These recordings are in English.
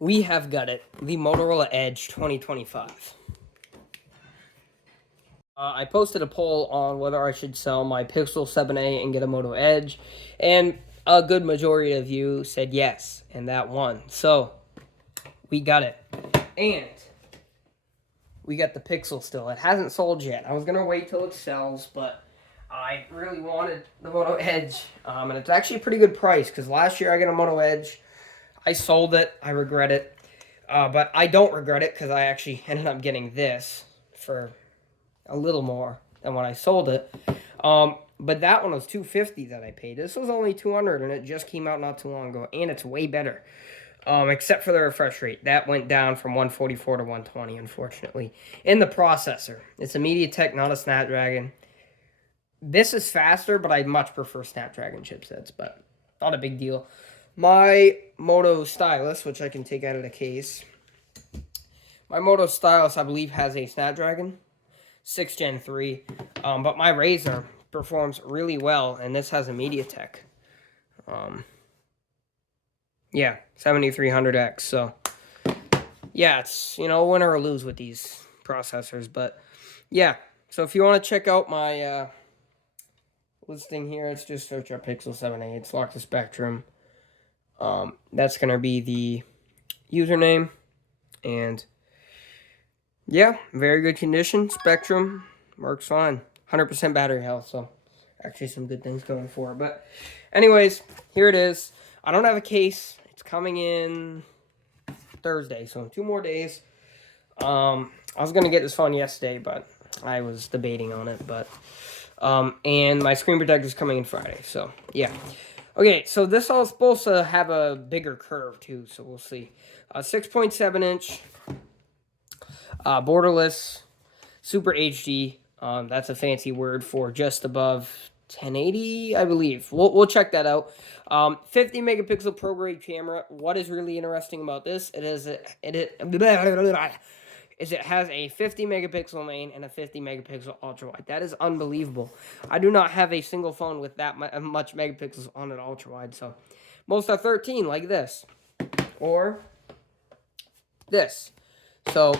We have got it, the Motorola Edge 2025. I posted a poll on whether I should sell my Pixel 7a and get a Moto Edge, and a good majority of you said yes, and that won. So, we got it. And we got the Pixel still. It hasn't sold yet. I was going to wait till it sells, but I really wanted the Moto Edge, and it's actually a pretty good price, because last year I got a Moto Edge. I sold it. I regret it. But I don't regret it because I actually ended up getting this for a little more than when I sold it. But that one was $250 that I paid. This was only $200, and it just came out not too long ago, and it's way better. Except for the refresh rate. That went down from 144 to 120, unfortunately. In the processor, it's a MediaTek, not a Snapdragon. This is faster, but I much prefer Snapdragon chipsets, but not a big deal. My Moto stylus, which I can take out of the case. My Moto stylus, I believe, has a Snapdragon 6 Gen 3. But my Razr performs really well, and this has a MediaTek. Yeah, 7300X. So, yeah, it's, win or lose with these processors. But, yeah. So, if you want to check out my listing here, it's just search up Pixel 7a. It's locked to Spectrum. That's going to be the username. And, yeah, very good condition. Spectrum works fine. 100% battery health, so actually some good things going for it. But, anyways, here it is. I don't have a case. It's coming in Thursday, so in 2 more days. I was going to get this phone yesterday, but I was debating on it. But, and my screen protector is coming in Friday, so, yeah. Okay, so this all is supposed to have a bigger curve, too, so we'll see. 6.7-inch, borderless, Super HD. That's a fancy word for just above 1080, I believe. We'll check that out. 50 megapixel pro-grade camera. What is really interesting about this? It has a 50 megapixel main and a 50 megapixel ultra wide. That is unbelievable. I do not have a single phone with that much megapixels on an ultra wide. So most are 13, like this, or this. So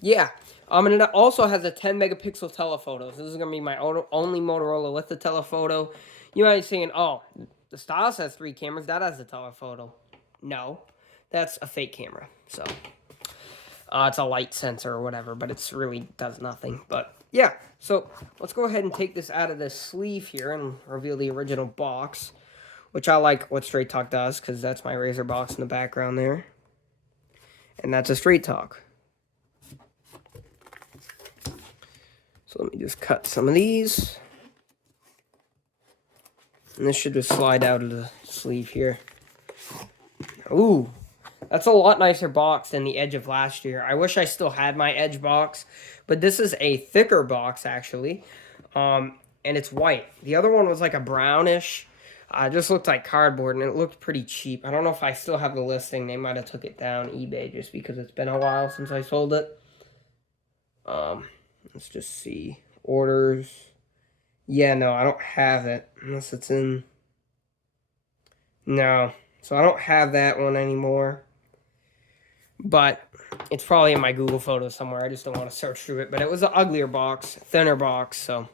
yeah. And it also has a 10 megapixel telephoto. So this is gonna be my only Motorola with the telephoto. You might be saying, "Oh, the Stylus has 3 cameras. That has a telephoto." No, that's a fake camera. So. It's a light sensor or whatever, but it's really does nothing. But yeah, so let's go ahead and take this out of this sleeve here and reveal the original box, which I like what Straight Talk does because that's my Razr box in the background there. And that's a Straight Talk. So let me just cut some of these. And this should just slide out of the sleeve here. Ooh. That's a lot nicer box than the Edge of last year. I wish I still had my Edge box, but this is a thicker box, actually, and it's white. The other one was like a brownish. It just looked like cardboard, and it looked pretty cheap. I don't know if I still have the listing. They might have took it down eBay just because it's been a while since I sold it. Let's just see. Orders. Yeah, no, I don't have it, unless it's in... No, so I don't have that one anymore. But it's probably in my Google Photos somewhere. I just don't want to search through it. But it was an uglier box, thinner box. So,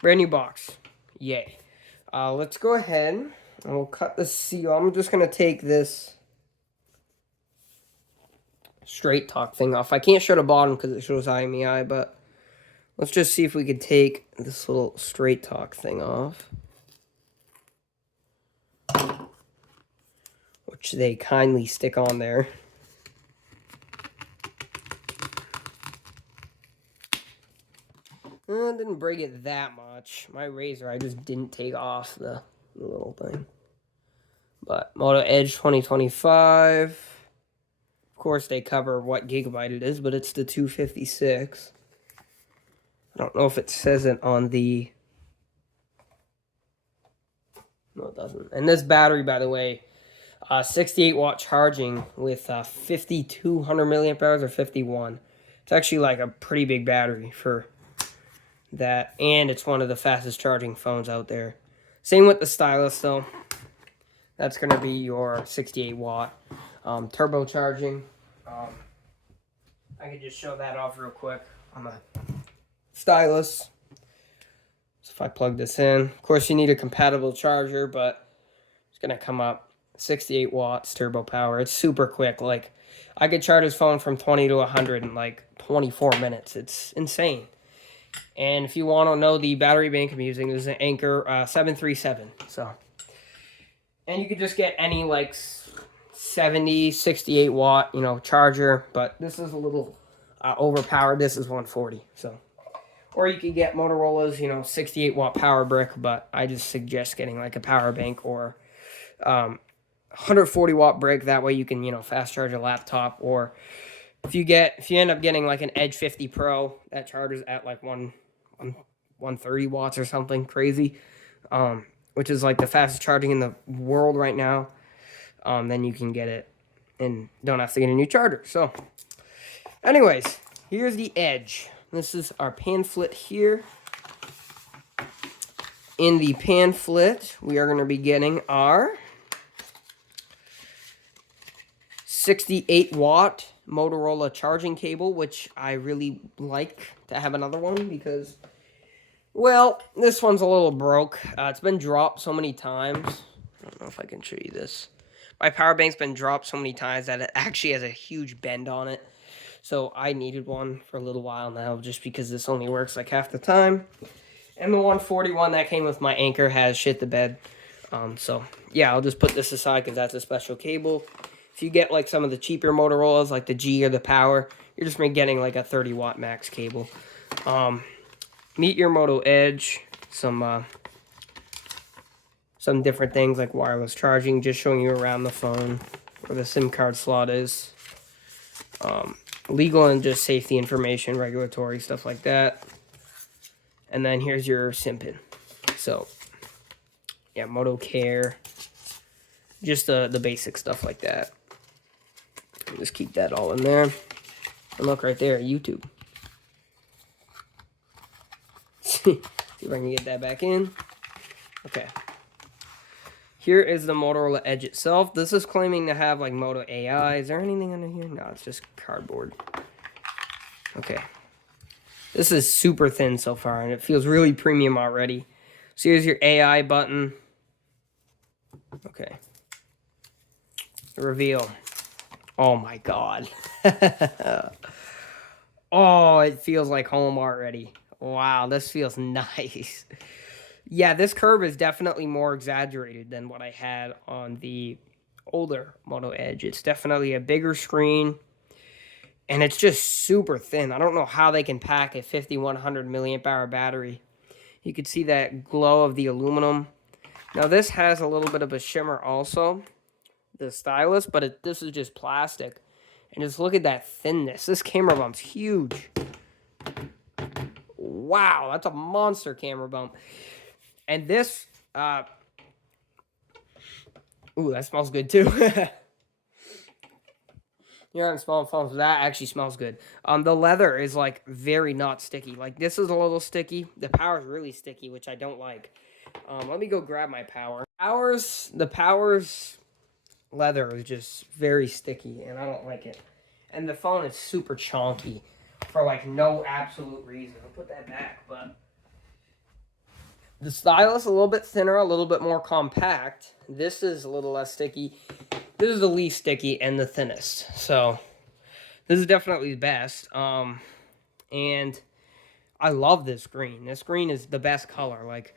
brand new box. Yay. Let's go ahead and we'll cut the seal. I'm just going to take this Straight Talk thing off. I can't show the bottom because it shows IMEI. But let's just see if we could take this little Straight Talk thing off. Which they kindly stick on there. I didn't break it that much. My Razr, I just didn't take off the little thing. But Moto Edge 2025. Of course, they cover what gigabyte it is, but it's the 256. I don't know if it says it on the... No, it doesn't. And this battery, by the way, 68-watt charging with 5,200 milliamp hours or 51. It's actually like a pretty big battery for... that, and it's one of the fastest charging phones out there. Same with the stylus, though. That's going to be your 68 watt. turbocharging. I could just show that off real quick on the stylus. So if I plug this in, of course you need a compatible charger, but it's gonna come up 68 watts turbo power. It's super quick. Like, I could charge this phone from 20 to 100 in like 24 minutes. It's insane. And if you want to know the battery bank I'm using, this is an Anker 737. So, and you could just get any like 70, 68 watt, charger. But this is a little overpowered. This is 140. So, or you could get Motorola's, 68 watt power brick. But I just suggest getting like a power bank or 140 watt brick. That way you can, fast charge a laptop. Or if you end up getting like an Edge 50 Pro, that charges at like 130 watts or something crazy, which is like the fastest charging in the world right now. Then you can get it and don't have to get a new charger. So, anyways, here's the Edge. This is our pamphlet here. In the pamphlet, we are going to be getting our 68 watt Motorola charging cable, which I really like to have another one because, well, this one's a little broke. It's been dropped so many times. I don't know if I can show you this. My power bank's been dropped so many times that it actually has a huge bend on it. So I needed one for a little while now just because this only works like half the time. And the 141 that came with my Anker has shit the bed. So, yeah, I'll just put this aside because that's a special cable. If you get like some of the cheaper Motorola's, like the G or the Power, you're just getting like a 30 watt max cable. Meet your Moto Edge, some different things like wireless charging, just showing you around the phone where the SIM card slot is. Legal and just safety information, regulatory, stuff like that. And then here's your SIM pin. So, yeah, Moto Care, just the basic stuff like that. Just keep that all in there. And look right there, YouTube. See if I can get that back in. Okay. Here is the Motorola Edge itself. This is claiming to have like Moto AI. Is there anything under here? No, it's just cardboard. Okay. This is super thin so far, and it feels really premium already. So here's your AI button. Okay. Reveal. Oh my god. Oh, it feels like home already. Wow, this feels nice. Yeah, this curve is definitely more exaggerated than what I had on the older Moto Edge. It's definitely a bigger screen, and it's just super thin. I don't know how they can pack a 5100 milliamp hour battery. You can see that glow of the aluminum. Now, this has a little bit of a shimmer also, the stylus, but this is just plastic. And just look at that thinness. This camera bump's huge. Wow, that's a monster camera bump. And this, ooh, that smells good too. You're on smelling phones, that actually smells good. The leather is like very not sticky. Like this is a little sticky. The power is really sticky, which I don't like. Let me go grab my power. The power's leather is just very sticky, and I don't like it. And the phone is super chonky for like no absolute reason. I'll put that back, but the stylus a little bit thinner, a little bit more compact. This is a little less sticky. This is the least sticky and the thinnest. So this is definitely the best. And I love this green. This green is the best color. Like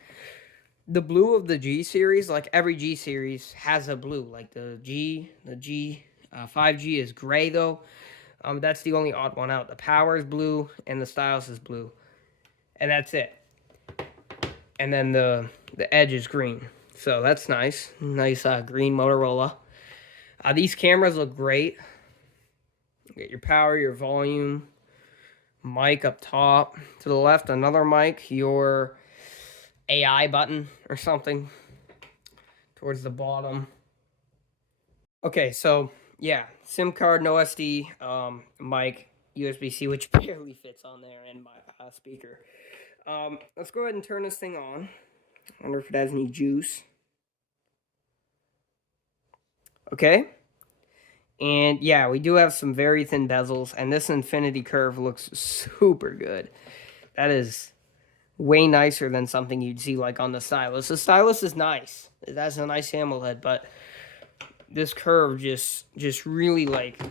the blue of the G series, like every G series has a blue. Like the 5G is gray though. That's the only odd one out. The power is blue and the stylus is blue. And that's it. And then the Edge is green. So that's nice. Nice green Motorola. These cameras look great. You get your power, your volume, mic up top. To the left, another mic, your AI button or something towards the bottom. Okay, so yeah, SIM card, no SD, mic, USB-C, which barely fits on there, and my speaker. Let's go ahead and turn this thing on. I wonder if it has any juice. Okay. And yeah, we do have some very thin bezels, and this infinity curve looks super good. That is way nicer than something you'd see like on the stylus. The stylus is nice. It has a nice handle head, but this curve just really like,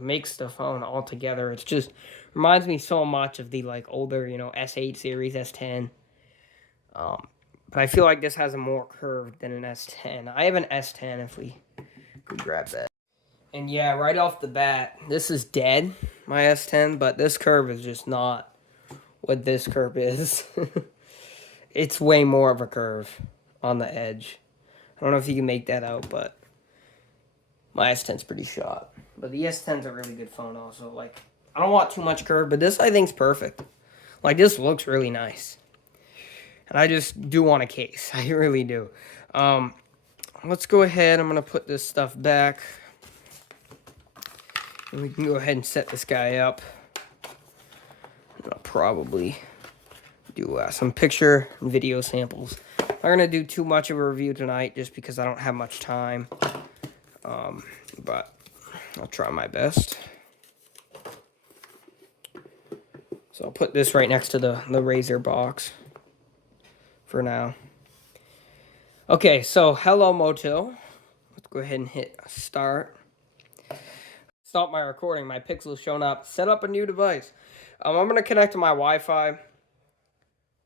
makes the phone all together. It's just reminds me so much of the like older, S8 series, S10. But I feel like this has a more curve than an S10. I have an S10 if we could grab that. And yeah, right off the bat, this is dead, my S10, but this curve is just not what this curve is. It's way more of a curve on the edge. I don't know if you can make that out, but my S10's pretty shot. But the S10's a really good phone also. Like, I don't want too much curve, but this I think's perfect. Like, this looks really nice. And I just do want a case. I really do. Let's go ahead. I'm going to put this stuff back. And we can go ahead and set this guy up. I'll probably do some picture and video samples. I'm not going to do too much of a review tonight just because I don't have much time. But I'll try my best. So I'll put this right next to the Razer box for now. Okay, so hello Moto. Let's go ahead and hit start. Stop my recording. My pixel's shown up. Set up a new device. I'm going to connect to my Wi-Fi.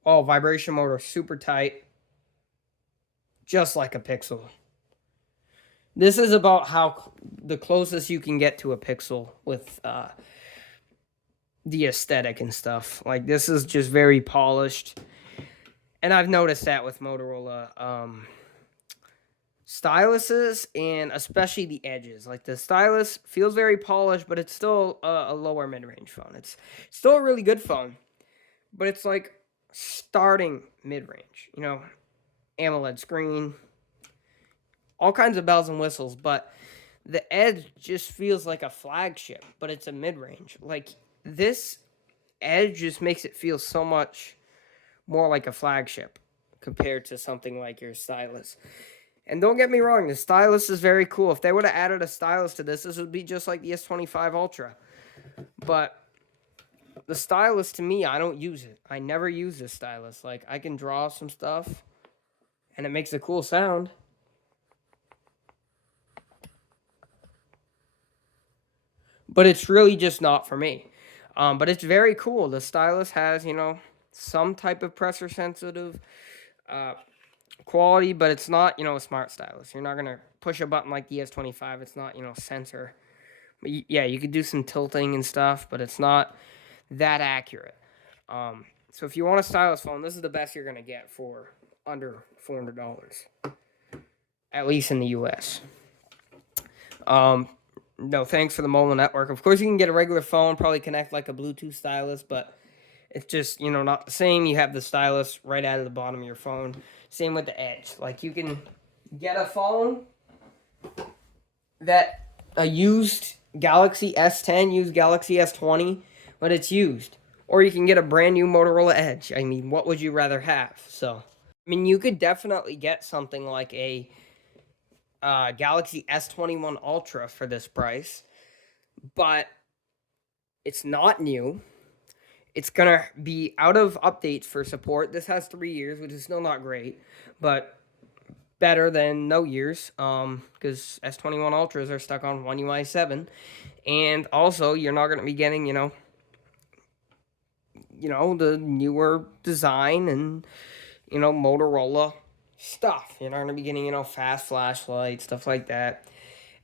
Oh, vibration motor super tight. Just like a Pixel. This is about how the closest you can get to a Pixel with the aesthetic and stuff. Like, this is just very polished. And I've noticed that with Motorola styluses, and especially the edges. Like, the stylus feels very polished, but it's still a lower mid-range phone. It's still a really good phone, but it's like starting mid-range. AMOLED screen, all kinds of bells and whistles, but the edge just feels like a flagship, but it's a mid-range. Like, this edge just makes it feel so much more like a flagship compared to something like your stylus. And don't get me wrong, the stylus is very cool. If they would have added a stylus to this would be just like the S25 Ultra. But the stylus, to me, I don't use it. I never use this stylus. Like, I can draw some stuff, and it makes a cool sound. But it's really just not for me. But it's very cool. The stylus has, some type of pressure sensitive quality, but it's not, a smart stylus. You're not going to push a button like the S25. It's not, sensor. But yeah, you could do some tilting and stuff, but it's not that accurate. So if you want a stylus phone, this is the best you're going to get for under $400. At least in the US. No thanks for the Moto network. Of course, you can get a regular phone, probably connect like a Bluetooth stylus, but it's just, not the same. You have the stylus right out of the bottom of your phone. Same with the edge. Like, you can get a phone that a used Galaxy S10, used Galaxy S20, but it's used. Or you can get a brand new Motorola Edge. I mean, what would you rather have? So, I mean, you could definitely get something like a Galaxy S21 Ultra for this price, but it's not new. It's going to be out of updates for support. This has 3 years, which is still not great, but better than no years, because S21 Ultras are stuck on One UI 7, and also you're not going to be getting, the newer design and, Motorola stuff. You're not going to be getting, fast flashlights, stuff like that.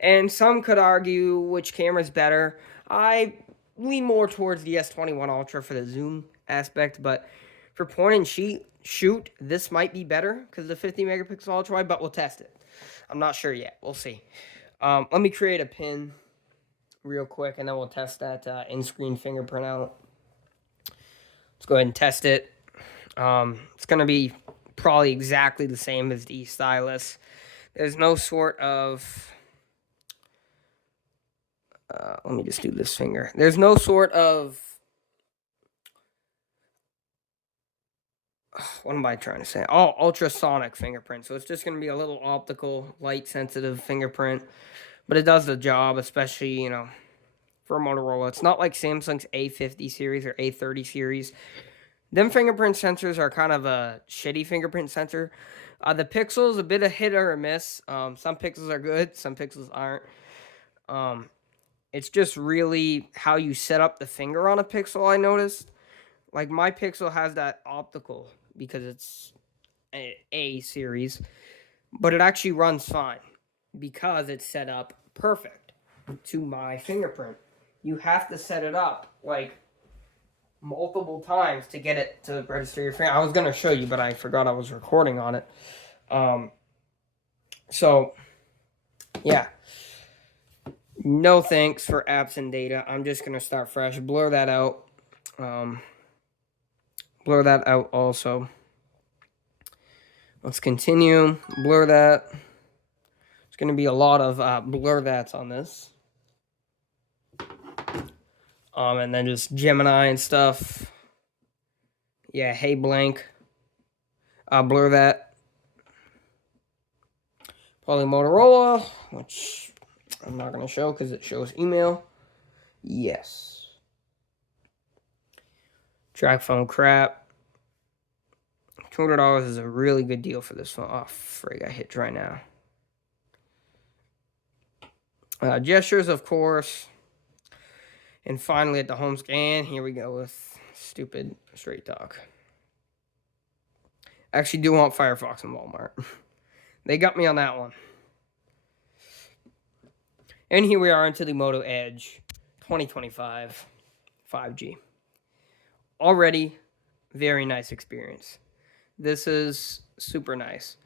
And some could argue which camera's better. I lean more towards the S21 Ultra for the zoom aspect, but for point and shoot, this might be better because of the 50 megapixel ultra wide, but we'll test it. I'm not sure yet. We'll see. Let me create a pin real quick, and then we'll test that in-screen fingerprint out. Let's go ahead and test it. It's going to be probably exactly the same as the stylus. There's no sort of... let me just do this finger. There's no sort of... what am I trying to say? ultrasonic fingerprint. So it's just going to be a little optical, light-sensitive fingerprint. but it does the job, especially, for Motorola. It's not like Samsung's A50 series or A30 series. Them fingerprint sensors are kind of a shitty fingerprint sensor. The pixels, a bit of hit or a miss. Some pixels are good, some pixels aren't. Um, it's just really how you set up the finger on a pixel, I noticed. Like my pixel has that optical because it's A series, but it actually runs fine because it's set up perfect to my fingerprint. You have to set it up like multiple times to get it to register your finger. I was going to show you, but I forgot I was recording on it. So, yeah. No thanks for apps and data. I'm just going to start fresh. Blur that out. Blur that out also. Let's continue. Blur that. There's going to be a lot of blur that's on this. And then just Gemini and stuff. Yeah, hey blank. Blur that. Probably Motorola, which I'm not going to show because it shows email. Yes. Track phone crap. $200 is a really good deal for this phone. Oh, frig, I hit try now. Gestures, of course. And finally, at the home scan, here we go with stupid straight talk. Actually do want Firefox and Walmart. They got me on that one. And here we are into the Moto Edge 2025 5G. Already, very nice experience. This is super nice.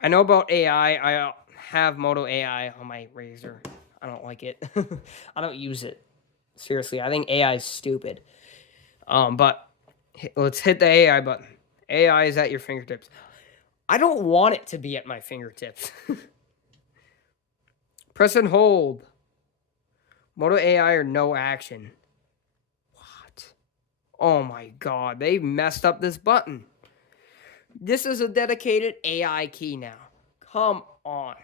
I know about AI. I have Moto AI on my Razr. I don't like it. I don't use it. Seriously, I think AI is stupid. But let's hit the AI button. AI is at your fingertips. I don't want it to be at my fingertips. Press and hold. Moto AI or no action. What? Oh my god, they messed up this button. This is a dedicated AI key now. Come on.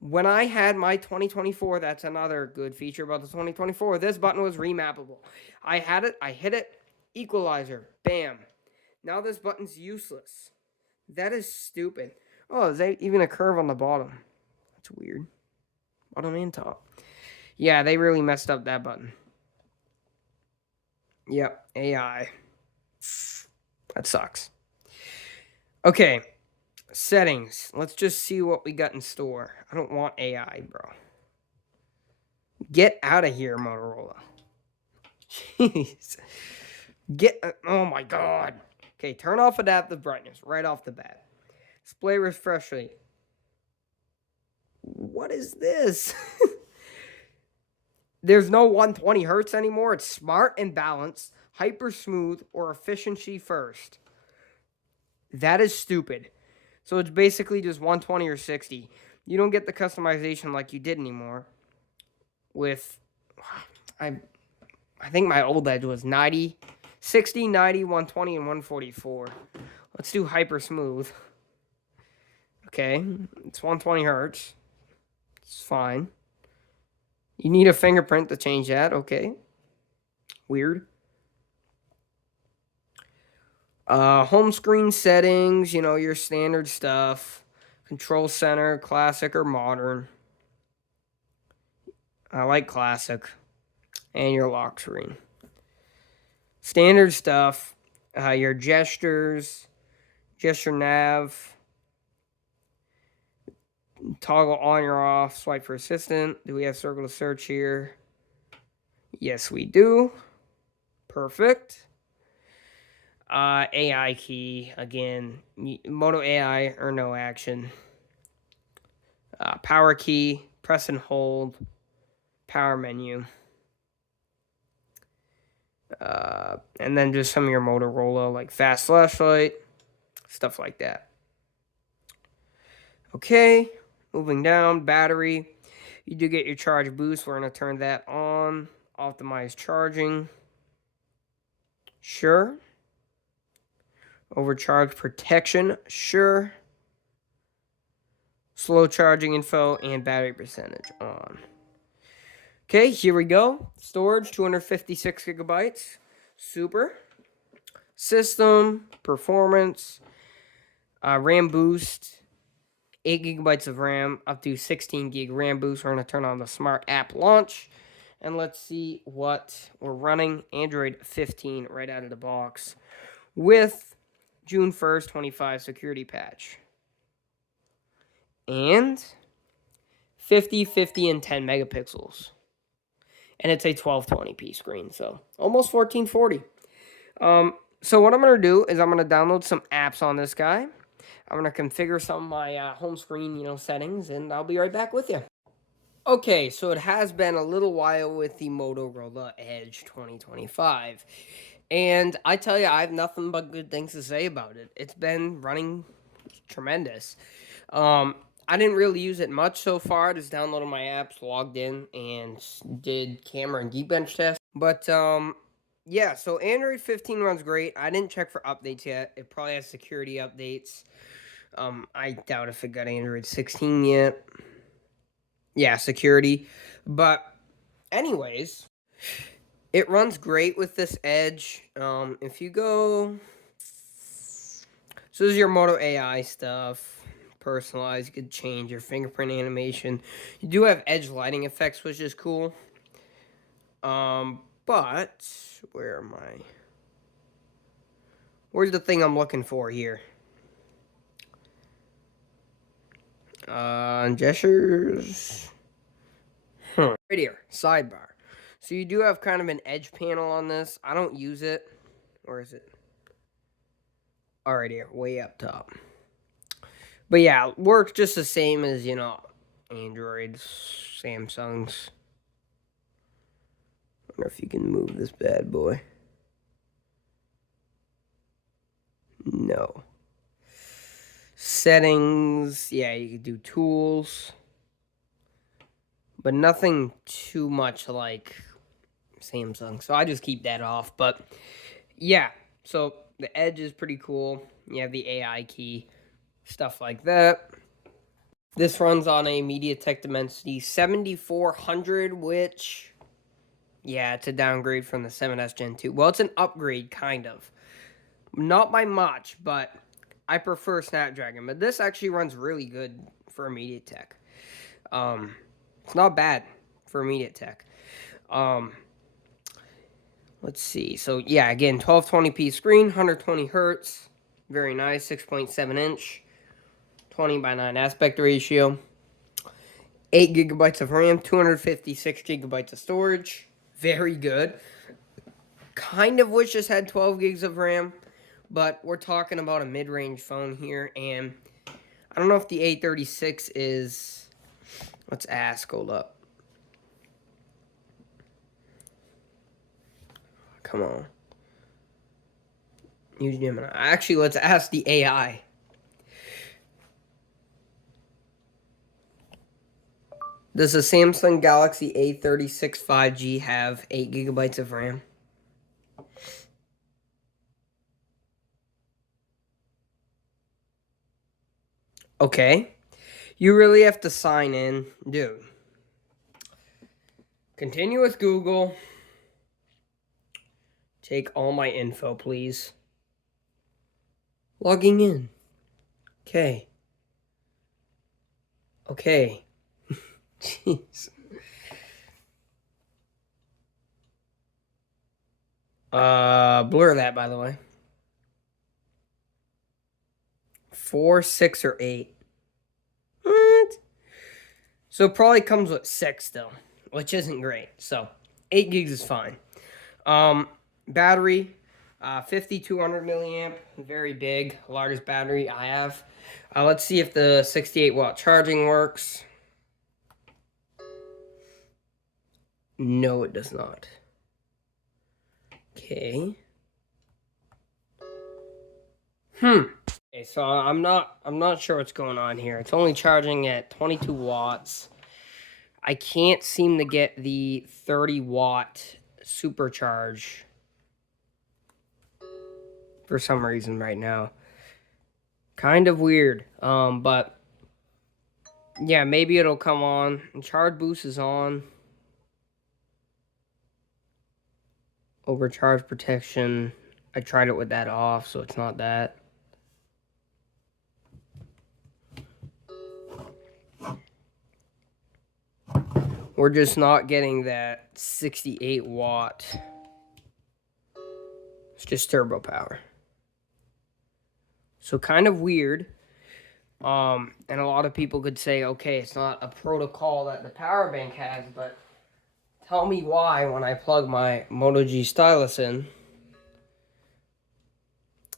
When I had my 2024, that's another good feature about the 2024. This button was remappable. I had it, I hit it, equalizer, bam. Now this button's useless. That is stupid. Oh, is there even a curve on the bottom? That's weird. Bottom and top. Yeah, they really messed up that button. Yep, AI. That sucks. Okay, settings. Let's just see what we got in store. I don't want AI, bro. Get out of here, Motorola. Jeez. Oh my god. Okay, turn off adaptive brightness right off the bat. Display refresh rate. What is this? There's no 120 hertz anymore. It's smart and balanced, hyper smooth, or efficiency first. That is stupid. So it's basically just 120 or 60. You don't get the customization like you did anymore. With, I think my old Edge was 90, 60, 90, 120, and 144. Let's do hyper smooth. Okay, it's 120 hertz. It's fine. You need a fingerprint to change that. Okay. Weird. Home screen settings, your standard stuff. Control center, classic or modern. I like classic. And your lock screen. Standard stuff. Your gestures. Gesture nav. Toggle on or off. Swipe for assistant. Do we have circle to search here? Yes, we do. Perfect. AI key. Again, Moto AI or no action. Power key. Press and hold. Power menu. And then just some of your Motorola, like fast flashlight. Stuff like that. Okay. Moving down, battery. You do get your charge boost. We're going to turn that on. Optimize charging. Sure. Overcharge protection. Sure. slow charging info, and battery percentage on. Okay, here we go. Storage, 256 gigabytes. Super. System, performance, RAM boost, 8 gigabytes of RAM, up to 16 gig RAM boost. We're going to turn on the smart app launch. And let's see what we're running. Android 15 right out of the box with June 1st, 25 security patch. And 50, 50, and 10 megapixels. And it's a 1220p screen, so almost 1440. So what I'm going to do is I'm going to download some apps on this guy. I'm going to configure some of my home screen, settings, and I'll be right back with you. Okay, so it has been a little while with the Motorola Edge 2025. And I tell you, I have nothing but good things to say about it. It's been running tremendous. I didn't really use it much so far. Just downloaded my apps, logged in, and did camera and Geekbench tests. But, yeah, so Android 15 runs great. I didn't check for updates yet. It probably has security updates. I doubt if it got Android 16 yet. Yeah, security. But anyways, it runs great with this Edge. If you go... So this is your Moto AI stuff. Personalized. You could change your fingerprint animation. You do have Edge lighting effects, which is cool. But... Where am I? Where's the thing I'm looking for here? Gestures. Right here, sidebar. So you do have kind of an edge panel on this. I don't use it. Where is it? All right, here, way up top. But yeah, works just the same as, Androids, Samsungs. I wonder if you can move this bad boy. No. Settings, yeah, you can do tools. But nothing too much like Samsung. So I just keep that off. But yeah, so the Edge is pretty cool. You have the AI key, stuff like that. This runs on a MediaTek Dimensity 7400, which, yeah, it's a downgrade from the 7S Gen 2. Well, it's an upgrade, kind of. Not by much, but I prefer Snapdragon. But this actually runs really good for a MediaTek. It's not bad for a MediaTek. Let's see. So, yeah, again, 1220p screen, 120 hertz. Very nice, 6.7 inch. 20 by 9 aspect ratio. 8 gigabytes of RAM, 256 gigabytes of storage. Very good. Kind of wish this had 12 gigs of RAM, but we're talking about a mid-range phone here, and I don't know if the A36 is... Let's ask, hold up. Come on. Use Gemini. Actually, let's ask the AI. Does the Samsung Galaxy A36 5G have 8 gigabytes of RAM? Okay. You really have to sign in. Dude. Continue with Google. Take all my info, please. Logging in. Okay. Okay. Jeez. Blur that, by the way. 4, 6, or 8. What? So it probably comes with 6 still, which isn't great. So 8 gigs is fine. Battery, 5200 milliamp, very big, largest battery I have. Let's see if the 68 watt charging works. No, it does not. Okay. Okay, so I'm not sure what's going on here. It's only charging at 22 watts. I can't seem to get the 30 watt supercharge for some reason right now. Kind of weird. But Yeah, maybe it'll come on. Charge boost is on. Overcharge protection. I tried it with that off, so it's not that. We're just not getting that 68 watt. It's just turbo power. So kind of weird. And a lot of people could say, okay, it's not a protocol that the power bank has, but tell me why when I plug my Moto G stylus in,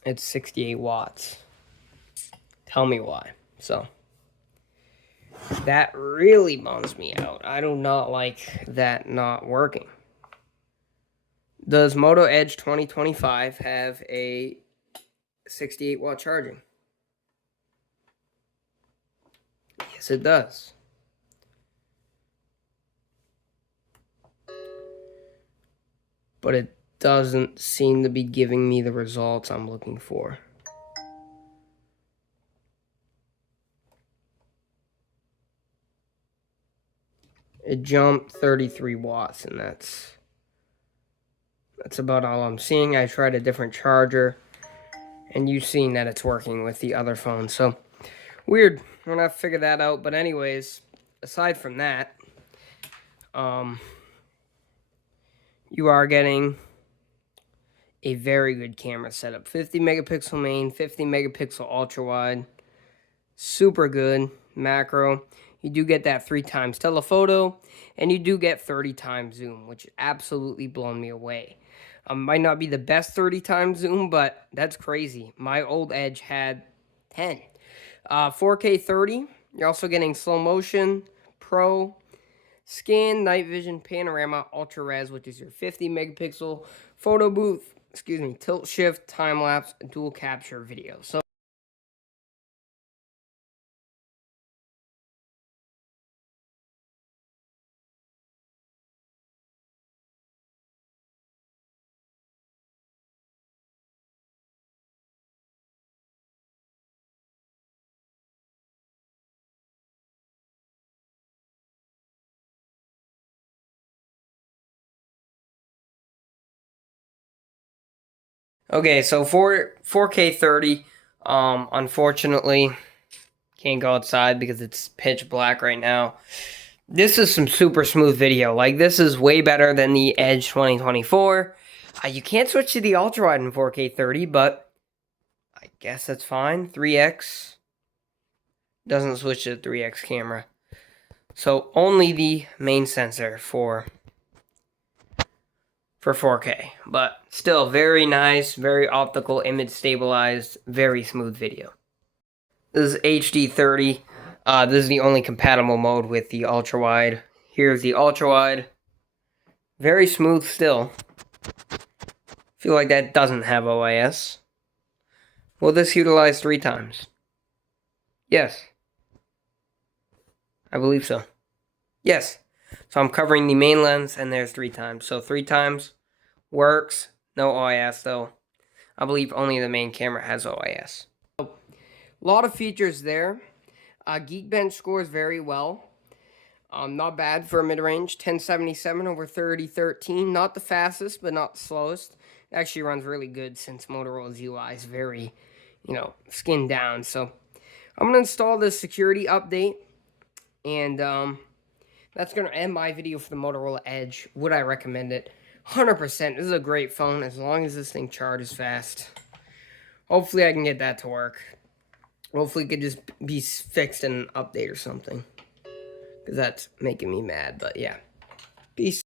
it's 68 watts. Tell me why. So that really bums me out. I do not like that not working. Does Moto Edge 2025 have a 68 watt charging? Yes, it does. But it doesn't seem to be giving me the results I'm looking for. It jumped 33 watts, and that's about all I'm seeing. I tried a different charger, and you've seen that it's working with the other phone. So, weird. We're gonna have to figure that out. But anyways, aside from that, you are getting a very good camera setup. 50 megapixel main, 50 megapixel ultra wide. Super good macro. You do get that 3 times telephoto, and you do get 30 times zoom, which absolutely blown me away. Might not be the best 30 times zoom, but that's crazy. My old Edge had 10. 4K 30. You're also getting slow motion, pro, scan, night vision, panorama, ultra res, which is your 50 megapixel photo booth. Tilt shift, time lapse, dual capture video. So okay, so for 4K 30, unfortunately, can't go outside because it's pitch black right now. This is some super smooth video. Like, this is way better than the Edge 2024. You can't switch to the ultra wide in 4K 30, but I guess that's fine. 3x doesn't switch to the 3x camera. So only the main sensor for 4K, but still very nice, very optical, image stabilized, very smooth video. This is HD30. This is the only compatible mode with the ultra wide. Here's the ultra wide. Very smooth still. Feel like that doesn't have OIS. Will this utilize 3 times? Yes. I believe so. Yes. So I'm covering the main lens and there's 3 times. So 3 times works. No OIS though. I believe only the main camera has OIS. A lot of features there. Geekbench scores very well. Not bad for a mid-range. 1077 over 3013. Not the fastest, but not the slowest. It actually runs really good since Motorola's UI is very, skinned down. So I'm going to install this security update. And that's going to end my video for the Motorola Edge. Would I recommend it? 100%. This is a great phone as long as this thing charges fast. Hopefully I can get that to work. Hopefully it could just be fixed in an update or something. Because that's making me mad, but yeah. Peace.